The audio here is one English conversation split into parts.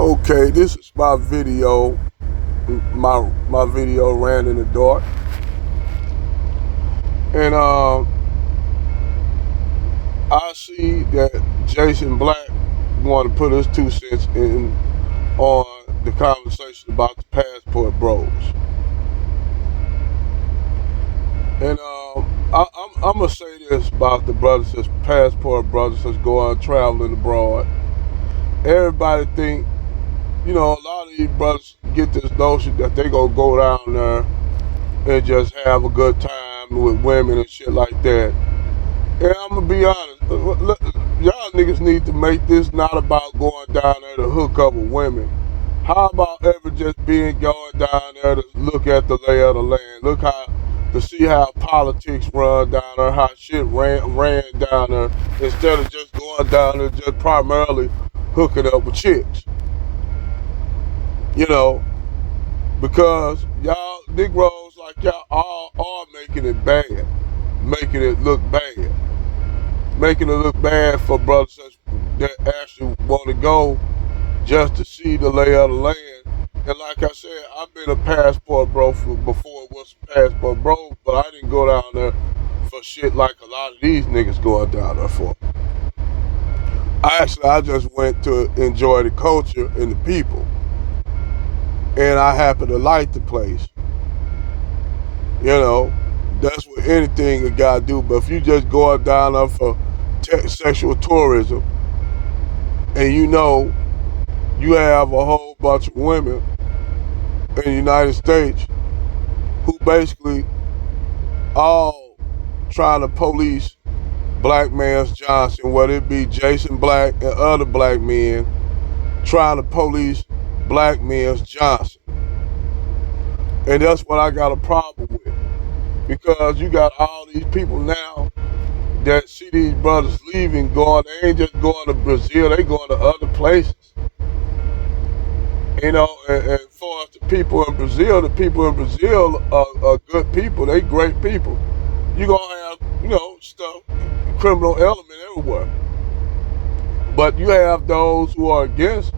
Okay, this is my video. My video ran in the dark, and I see that Jason Black want to put his 2 cents in on the conversation about the passport bros, and I'm gonna say this about the brothers that's passport brothers that's going traveling abroad. Everybody think a lot of these brothers get this notion that they gonna go down there and just have a good time with women and shit like that. And I'm gonna be honest, y'all niggas need to make this not about going down there to hook up with women. How about ever just being going down there to look at the lay of the land, to see how politics run down there, how shit ran down there, instead of just going down there just primarily hooking up with chicks. You know, because y'all Negroes like y'all all are making it bad, making it look bad, making it look bad for brothers that actually want to go just to see the lay of the land. And like I said, I've been a passport bro before it was passport bro, but I didn't go down there for shit like a lot of these niggas going down there for. I just went to enjoy the culture and the people, and I happen to like the place. You know, that's what anything a guy do. But if you just going down there for sexual tourism, and you have a whole bunch of women in the United States who basically all trying to police black man's Johnson, whether it be Jason Black and other black men trying to police black men's Johnson. And that's what I got a problem with. Because you got all these people now that see these brothers leaving, they ain't just going to Brazil, they going to other places. And for the people in Brazil are good people, they great people. You gonna have, stuff, criminal element everywhere. But you have those who are against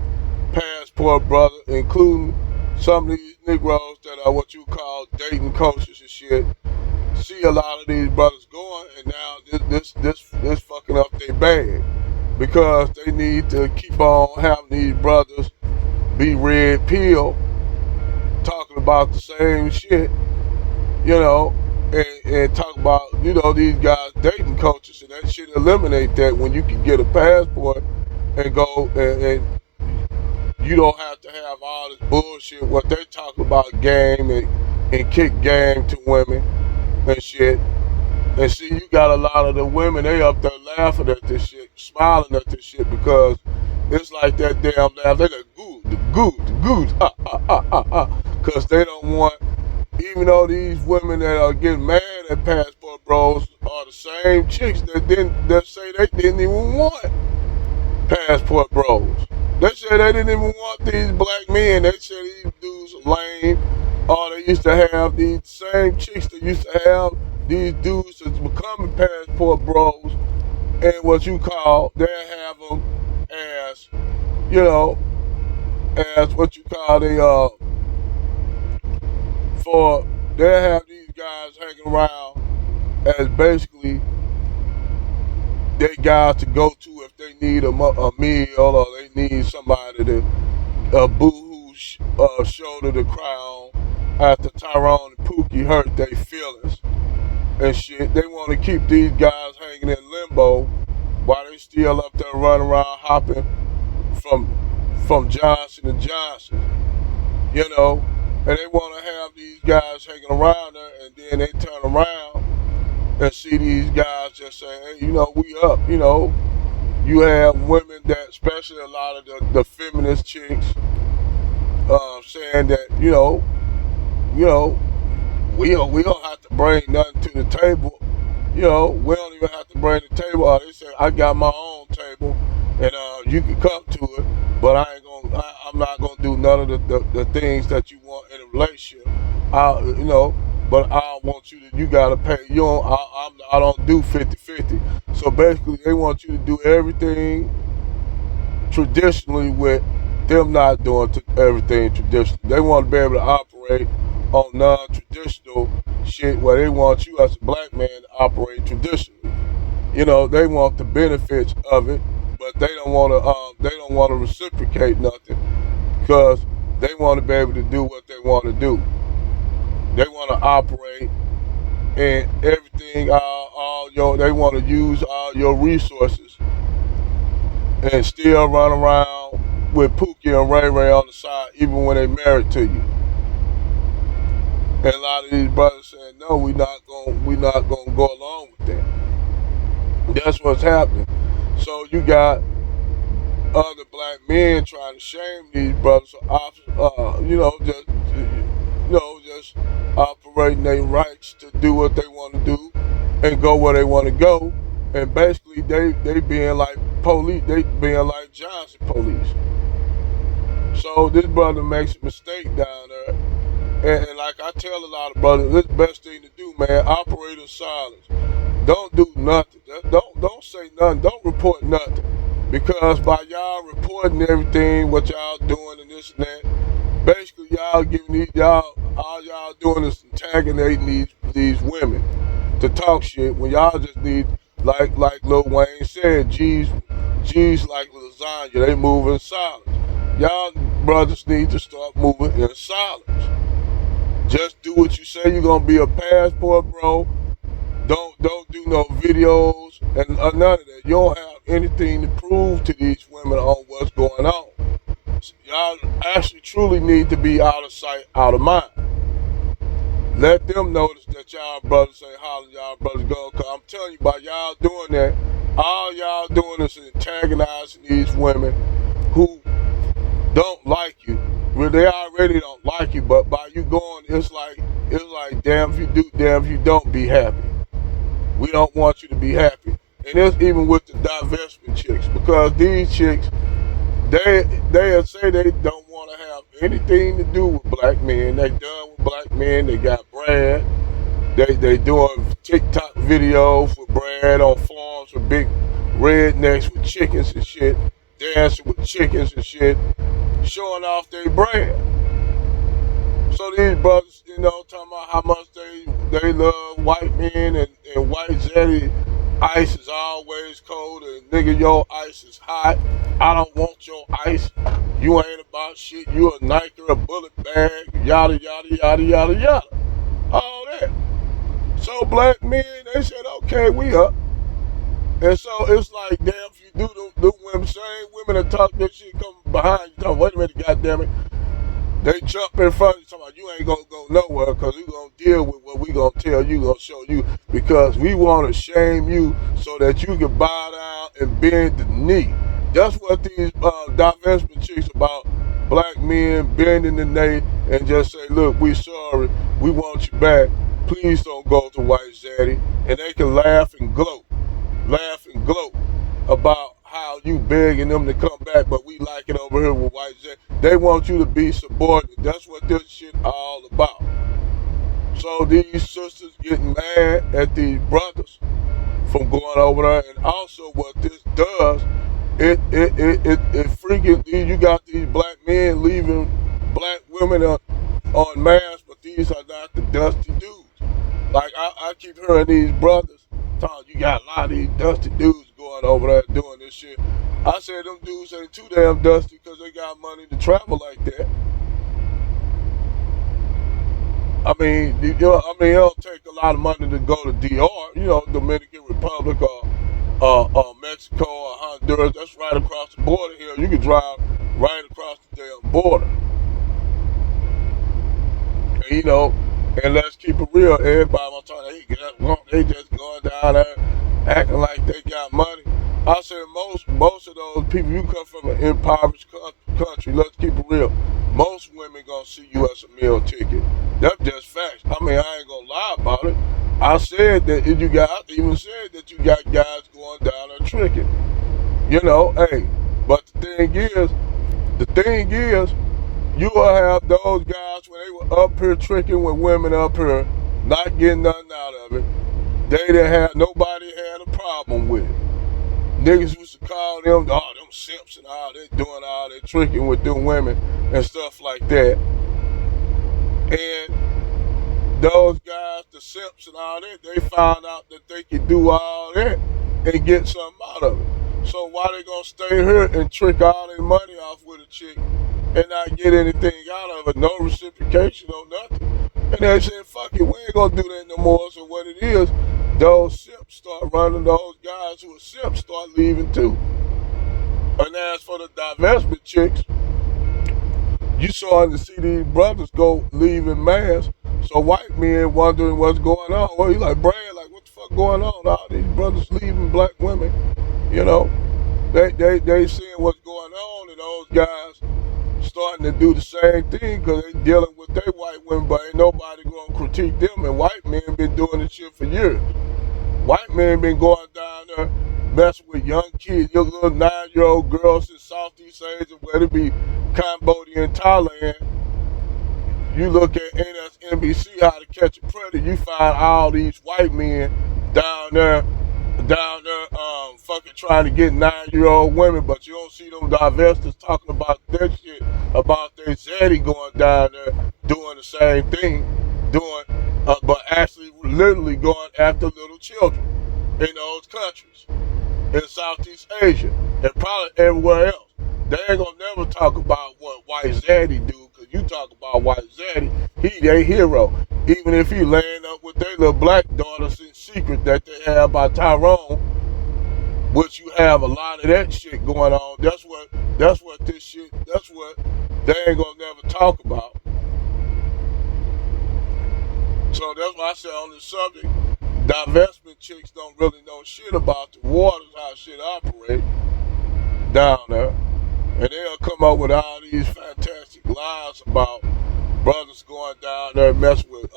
passport brother, including some of these Negroes that are what you call dating coaches and shit. See a lot of these brothers going, and now this fucking up their bag because they need to keep on having these brothers be red pill talking about the same shit, and talk about these guys dating coaches, and that shit eliminate that when you can get a passport and go and you don't have to have all this bullshit what they talk about game and kick game to women and shit. And see, you got a lot of the women, they up there laughing at this shit, smiling at this shit because it's like that damn laugh. They like, good, because they don't want, even though these women that are getting mad at passport bros are the same chicks that say they didn't even want passport bros. They said they didn't even want these black men. They said these dudes are lame. Or they used to have these same chicks that used to have these dudes that's becoming passport bros. And what you call, they'll have them as, as what you call they'll have these guys hanging around as basically they guys to go to if they need a meal or they need somebody to boo-hoo shoulder the crown after Tyrone and Pookie hurt their feelings and shit. They want to keep these guys hanging in limbo while they still up there running around hopping from Johnson to Johnson, and they want to have these guys hanging around there, and then they turn around and see these guys just say, hey, we up, You have women that, especially a lot of the feminist chicks, saying that, we don't have to bring nothing to the table. We don't even have to bring the table out. They say, I got my own table, and you can come to it, but I'm not gonna do none of the things that you want in a relationship. But I want you gotta pay. I don't do 50-50. So basically, they want you to do everything traditionally with them not doing everything traditional. They want to be able to operate on non-traditional shit where they want you as a black man to operate traditionally. You know, they want the benefits of it, but they don't want to. They don't want to reciprocate nothing because they want to be able to do what they want to do. They want to operate and everything. They want to use all your resources and still run around with Pookie and Ray Ray on the side, even when they married to you. And a lot of these brothers saying, no, we not gonna go along with that. That's what's happening. So you got other black men trying to shame these brothers for, just operating their rights to do what they want to do and go where they want to go. And basically, they being like police, they being like Johnson police. So this brother makes a mistake down there. And like I tell a lot of brothers, this is the best thing to do, man. Operate in silence. Don't do nothing. Don't say nothing. Don't report nothing. Because by y'all reporting everything, what y'all doing and this and that, basically y'all giving all y'all doing is antagonizing these women to talk shit when y'all just need, like Lil Wayne said, G's like lasagna, they move in silence. Y'all brothers need to start moving in silence. Just do what you say you're gonna be a passport, bro. Don't do no videos and none of that. You don't have anything to prove to these women on what's going on. So y'all actually truly need to be out of sight, out of mind. Let them notice that y'all brothers ain't hollering, y'all brothers go. Cause I'm telling you, by y'all doing that, all y'all doing is antagonizing these women who don't like you. Well, they already don't like you, but by you going, it's like damn if you do, damn if you don't, be happy. We don't want you to be happy. And it's even with the divestment chicks, because these chicks, they say they don't want to have anything to do with black men. They done with black men. They got Brad. They doing TikTok videos with Brad on farms with big rednecks with chickens and shit, dancing with chickens and shit, showing off their brand. So these brothers, talking about how much they love white men and white Zeddy ice is always cold and nigga your ice is hot. I don't want your ice. You ain't about shit. You a Nike or a bullet bag. Yada yada yada yada yada. All that. So black men, they said, okay, we up. And so it's like, damn, if you do the women, same women that talk this shit come behind you, talking, wait a minute, goddamn it. They jump in front of you, talking about you ain't gonna go nowhere because we gonna deal with what we gonna tell you, gonna show you, because we wanna shame you so that you can bow down and bend the knee. That's what these divestment chicks about, black men bending the knee and just say, look, we sorry, we want you back. Please don't go to white Zaddy. And they can laugh and gloat about how you begging them to come back, but we like it over here with white Zaddy. They want you to be subordinate. That's what this shit all about. So these sisters getting mad at these brothers from going over there, and also what this does, it freaking, you got these black men leaving black women on mass, but these are not the dusty dudes. Like I keep hearing these brothers talking, you got a lot of these dusty dudes going over there doing this shit. I said them dudes ain't too damn dusty because they got money to travel like that. I mean, it don't take a lot of money to go to DR, Dominican Republic or Mexico or Honduras. That's right across the border here. You can drive right across the damn border. And, and let's keep it real. Everybody was talking, they just going down there acting like they got money. I said most of those people, you come from an impoverished country, let's keep it real. Most women gonna see you as a meal ticket. That's just facts. I mean, I ain't gonna lie about it. I said that I even said that you got guys going down there tricking. Hey, but the thing is, you will have those guys when they were up here tricking with women up here, not getting nothing out of it. Nobody had a problem with it. Niggas used to call them, them simps and all that, doing all that tricking with them women and stuff like that. And those guys, the simps and all that, they found out that they could do all that and get something out of it. So why they gonna stay here and trick all their money off with a chick and not get anything out of it? No reciprocation, no nothing. And they said, fuck it, we ain't gonna do that no more. So what it is, those simps start running, those guys who are simps start leaving too. And as for the divestment chicks, you starting to see these brothers go leave in mass. So white men wondering what's going on. Well, you like, Brad, like, what the fuck going on? All these brothers leaving black women, you know. They seeing what's going on, and those guys starting to do the same thing because they dealing with their white women, but ain't nobody gonna critique them. And white men been doing this shit for years. White men been going down there messing with young kids, your little 9-year-old girls in Southeast Asia, whether it be Cambodia and Thailand. You look at MSNBC, How to Catch a Predator, you find all these white men down there, fucking trying to get 9-year-old women, but you don't see them divestors talking about that shit, about their zaddy going down there doing the same thing, but actually literally going after little children in those countries, in Southeast Asia, and probably everywhere else. They ain't gonna never talk about what white zaddy do, because you talk about white zaddy, he their hero. Even if he laying up with their little black daughters in secret that they have by Tyrone, which you have a lot of that shit going on. That's what they ain't gonna never talk about. So that's why I said on this subject, divestment chicks don't really know shit about the waters, how shit operate down there. And they'll come up with all these fantastic lies about brothers going down there messing with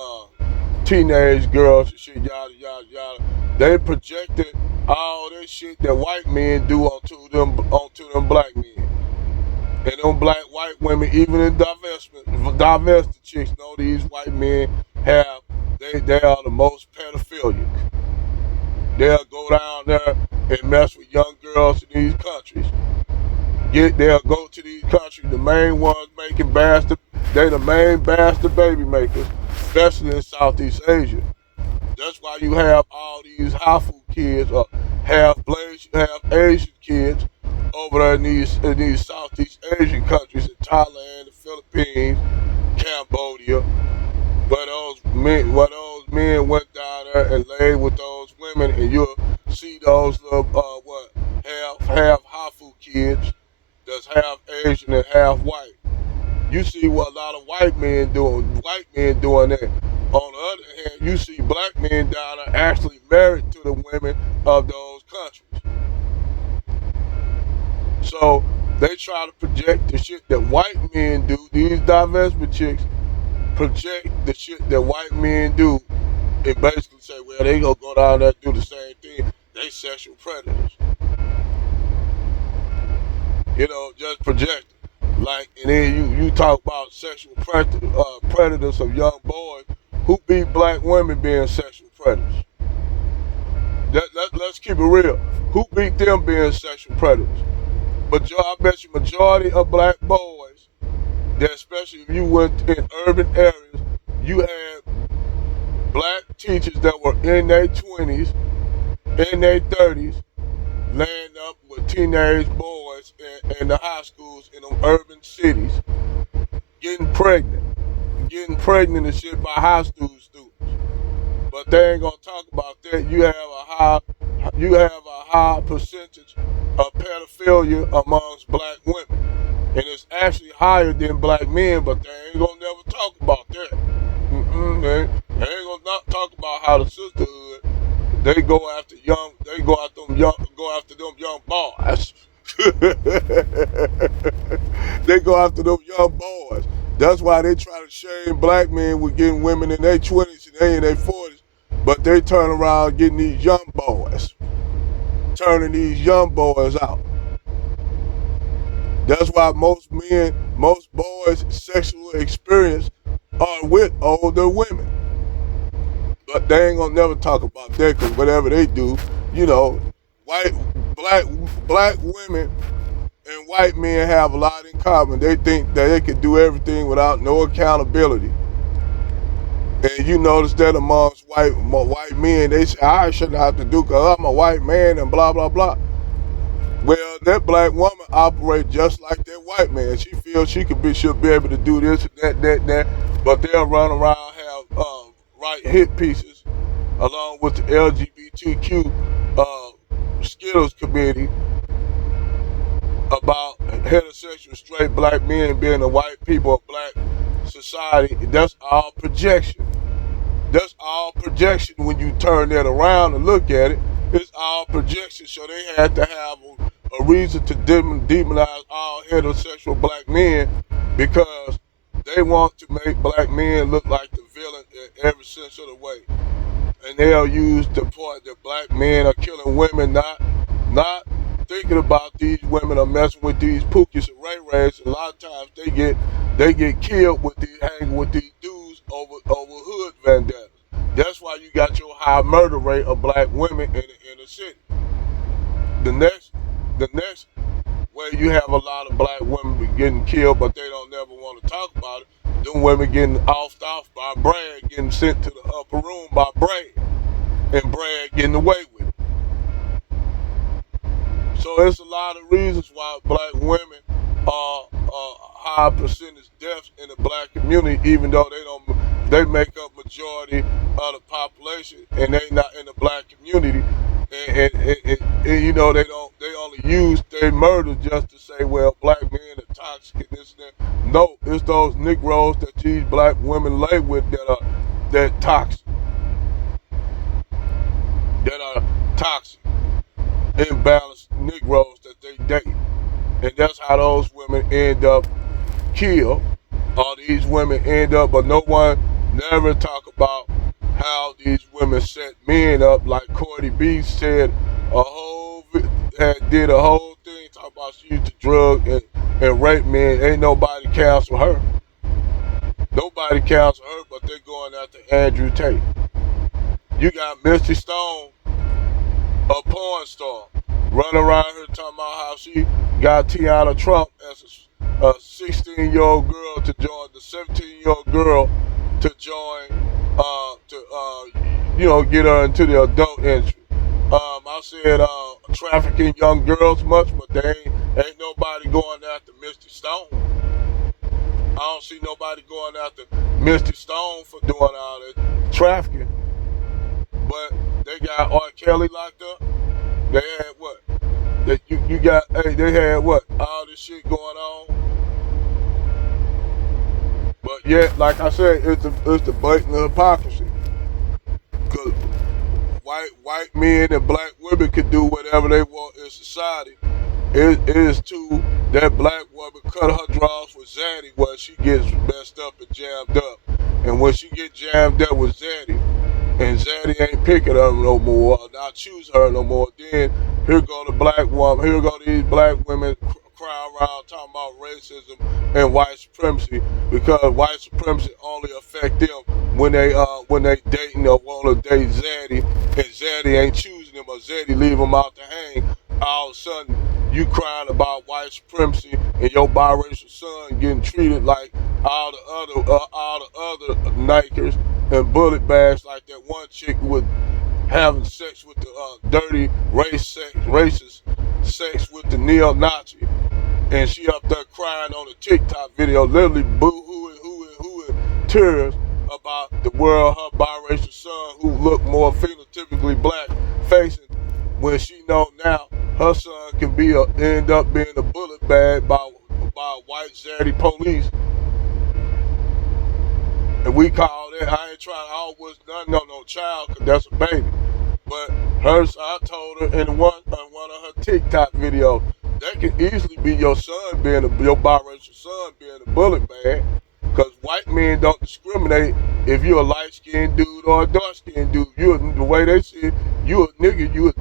teenage girls and shit, yada, yada, yada. They projected all that shit that white men do onto them black men. And them white women, even in divested chicks, know these white men they are the most pedophilic. They'll go down there and mess with young girls in these countries. They'll go to these countries, the main ones making bastard, they the main bastard baby makers, especially in Southeast Asia. That's why you have all these Hafu kids, or half Asian kids over there in these Southeast Asian countries, in Thailand, the Philippines, Cambodia, where those men went down there and laid with those women, and you'll see those little half Hafu kids that's half Asian and half white. You see what a lot of white men doing that. On the other hand, you see black men down there actually married to the women of those countries. So they try to project the shit that white men do. These divestment chicks project the shit that white men do and basically say, well, they gonna go down there and do the same thing. They sexual predators. You know, just project it. Like, and then you talk about sexual predators of young boys who beat black women being sexual predators. Let's keep it real. Who beat them being sexual predators? But I bet you majority of black boys, that especially if you went in urban areas, you had black teachers that were in their 20s, in their 30s, laying up with teenage boys in the high schools in them urban cities, getting pregnant and shit by high school students. But they ain't gonna talk about that. You have a high percentage of pedophilia amongst black women, and it's actually higher than black men. But they ain't gonna never talk about that. They ain't gonna not talk about how the sisterhood. They go after them young boys. They go after them young boys. That's why they try to shame black men with getting women in their 20s and they in their 40s, but they turn around getting these young boys, turning these young boys out. That's why most boys' sexual experience are with older women. But they ain't gonna never talk about that, because whatever they do, you know, black women and white men have a lot in common. They think that they can do everything without no accountability. And you notice that amongst white men, they say, I shouldn't have to do because I'm a white man and blah, blah, blah. Well, that black woman operates just like that white man. She feels should be able to do this and that. But they'll run around have write hit pieces along with the LGBTQ Skittles committee about heterosexual straight black men being the white people of black society. That's all projection. That's all projection when you turn that around and look at it. It's all projection. So they had to have a reason to demonize all heterosexual black men because they want to make black men look like the villain in every sense of the way. And they'll use the point that black men are killing women, not thinking about these women are messing with these pookies and ray-rays. A lot of times they get killed with these hanging with these dudes over hood vendettas. That's why you got your high murder rate of black women in the city. The next way you have a lot of black women getting killed, but they don't never want to talk about it. Them women getting offed off by Brad, getting sent to the upper room by Brad, and Brad getting away with it. So there's a lot of reasons why black women are high percentage deaths in the black community, even though they make up majority of the population and they not in the black community. And you know they only use their murder just to say, well, black men are toxic and this and that. No, it's those Negroes that these black women lay with that toxic, imbalanced Negroes that they date, and that's how those women end up killed. All these women end up, but no one never talk about how these women set men up. Like Cardi B said, did a whole thing talking about she used to drug and rape men. Ain't nobody counsel her. Nobody counsel her, but they're going after Andrew Tate. You got Misty Stone, a porn star, running around here talking about how she got Tiana Trump as a 16-year-old girl to join the 17-year-old girl to join get her into the adult industry. I said trafficking young girls much, but they ain't nobody going after Misty Stone. I don't see nobody going after Misty Stone for doing all that trafficking. But they got R. Kelly locked up. They had what? They had what? All this shit going on. But yet, like I said, it's the blatant hypocrisy. Cause white men and black women can do whatever they want in society. It is too that black woman cut her draws with Zaddy when she gets messed up and jammed up. And when she get jammed up with Zaddy, and Zaddy ain't picking her no more, or not choose her no more, then here go the black woman, here go these black women cry around talking about racism and white supremacy, because white supremacy only affect them when they dating or want to date Zaddy, and Zaddy ain't choosing them, or Zaddy leave them out to hang. All of a sudden, you crying about white supremacy and your biracial son getting treated like all the other Nikers and bullet bags, like that one chick was having sex with the dirty racist sex with the neo-Nazi, and she up there crying on a TikTok video, literally boo-hooing tears about the world, her biracial son who looked more phenotypically black facing, when she know now her son can end up being a bullet bag by white Zaddy police. And we call that, I ain't trying to always nothing on no child, because that's a baby. But I told her in one of her TikTok videos, that can easily be your son your biracial son being a bullet bag, because white men don't discriminate if you're a light-skinned dude or a dark-skinned dude. The way they see it, you a nigga, you a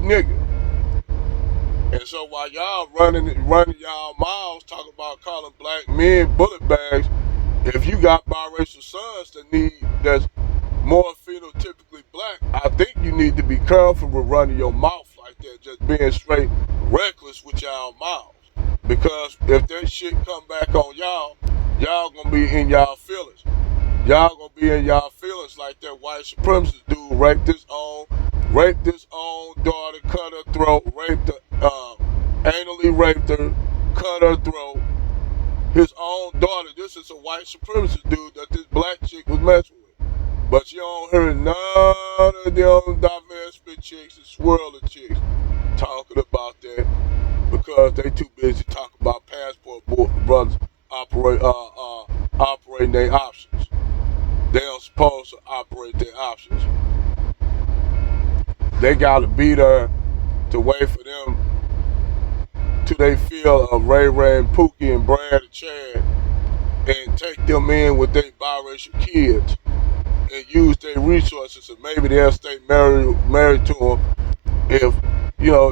nigga. And so while y'all running y'all mouths talking about calling black men bullet bags, if you got biracial sons that's more phenotypically black, I think you need to be careful with running your mouth like that, just being straight reckless with y'all mouths. Because if that shit come back on y'all, y'all gonna be in y'all feelings. Y'all gonna be in y'all feelings like that white supremacist dude raped his own daughter, cut her throat, anally raped her, cut her throat. His own daughter. This is a white supremacist dude that this black chick was messing with. But you don't hear none of them divestment chicks and swirler chicks talking about that because they too busy talking about passport brothers operating their options. They don't supposed to operate their options. They gotta be there to wait for them till they feel of Ray Ray and Pookie and Brad and Chad and take them in with their biracial kids and use their resources and maybe they'll stay married to them if,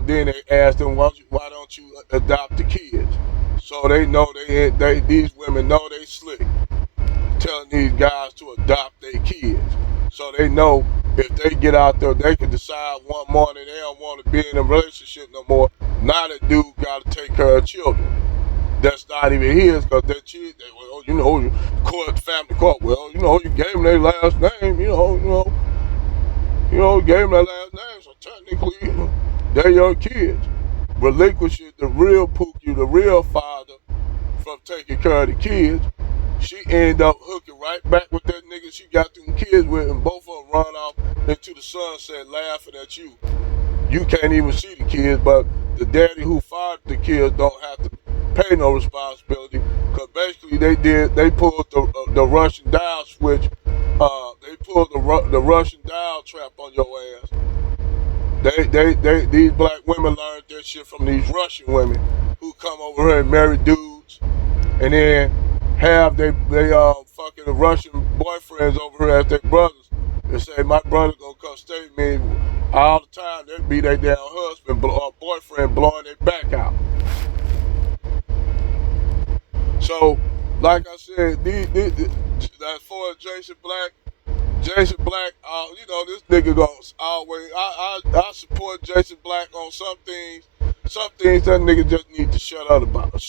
then they ask them, why don't you adopt the kids? So they know these women know they slick, telling these guys to adopt their kids. So they know if they get out there, they can decide one morning they don't want to be in a relationship no more. Now that dude got to take care of children. That's not even his, because that kid, family court. Well, you gave them their last name, gave them their last name, so technically, they're your kids. Relinquishing the real Pookie, the real father, from taking care of the kids. She ended up hooking right back with that nigga she got them kids with, and both of them run off into the sunset laughing at you. You can't even see the kids, but the daddy who fathered the kids don't have to pay no responsibility, because basically they pulled the Russian dial switch. They pulled the Russian dial trap on your ass. These black women learned that shit from these Russian women who come over here and marry dudes, and then have they fucking Russian boyfriends over here as their brothers, and say my brother gonna come stay with me all the time. They be their damn husband or boyfriend blowing their back out. So, like I said, as far as Jason Black, this nigga goes always. I support Jason Black on some things. Some things that nigga just need to shut up about.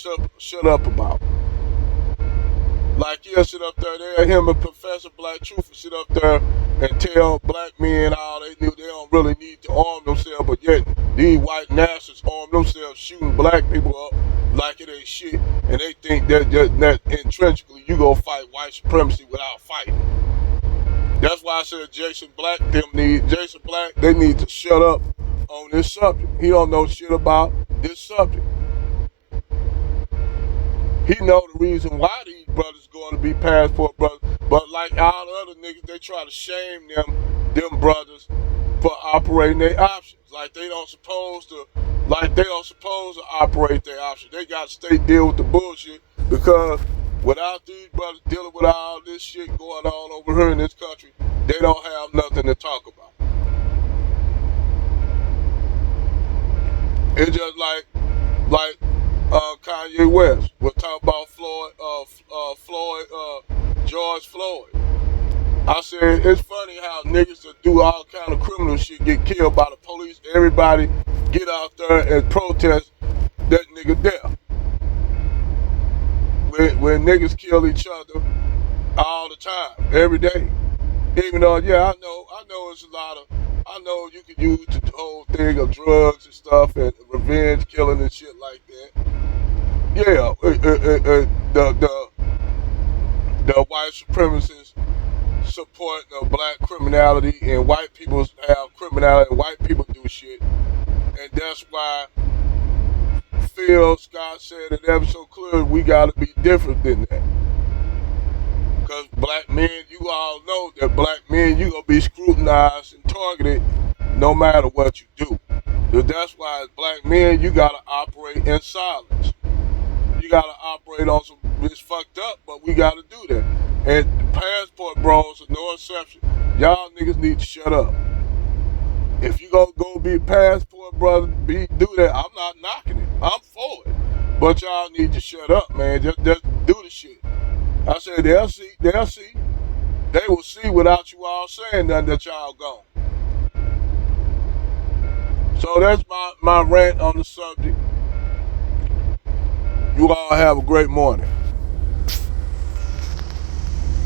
Like he'll sit up there, him and Professor Black Truth will sit up there and tell black men all they don't really need to arm themselves, but yet these white nationalists arm themselves shooting black people up like it ain't shit, and they think that intrinsically you gonna fight white supremacy without fighting. That's why I said Jason Black, they need to shut up on this subject. He don't know shit about this subject. He know the reason why these brothers going to be passport brothers, but like all the other niggas, they try to shame them brothers for operating their options. Like they don't supposed to operate their options. They got to deal with the bullshit, because without these brothers dealing with all this shit going on over here in this country, they don't have nothing to talk about. It's just like Kanye West. We'll talk about George Floyd. I said, it's funny how niggas that do all kind of criminal shit get killed by the police. Everybody get out there and protest that nigga death. When niggas kill each other all the time, every day. Even though, I know it's a lot of, I know you can use the whole thing of drugs and stuff and revenge killing and shit like that. Yeah, the white supremacists support the black criminality, and white people have criminality, and white people do shit. And that's why Phil Scott said it ever so clear, we gotta be different than that. Because black men, you all know that black men, you gonna be scrutinized and targeted no matter what you do. So that's why as black men, you gotta operate in silence. You gotta operate on some, it's fucked up, but we gotta do that. And passport bros are no exception. Y'all niggas need to shut up. If you gonna go be a passport brother, do that. I'm not knocking it. I'm for it. But y'all need to shut up, man. Just do the shit. I said they'll see. They will see without you all saying nothing that y'all gone. So that's my rant on the subject. You all have a great morning.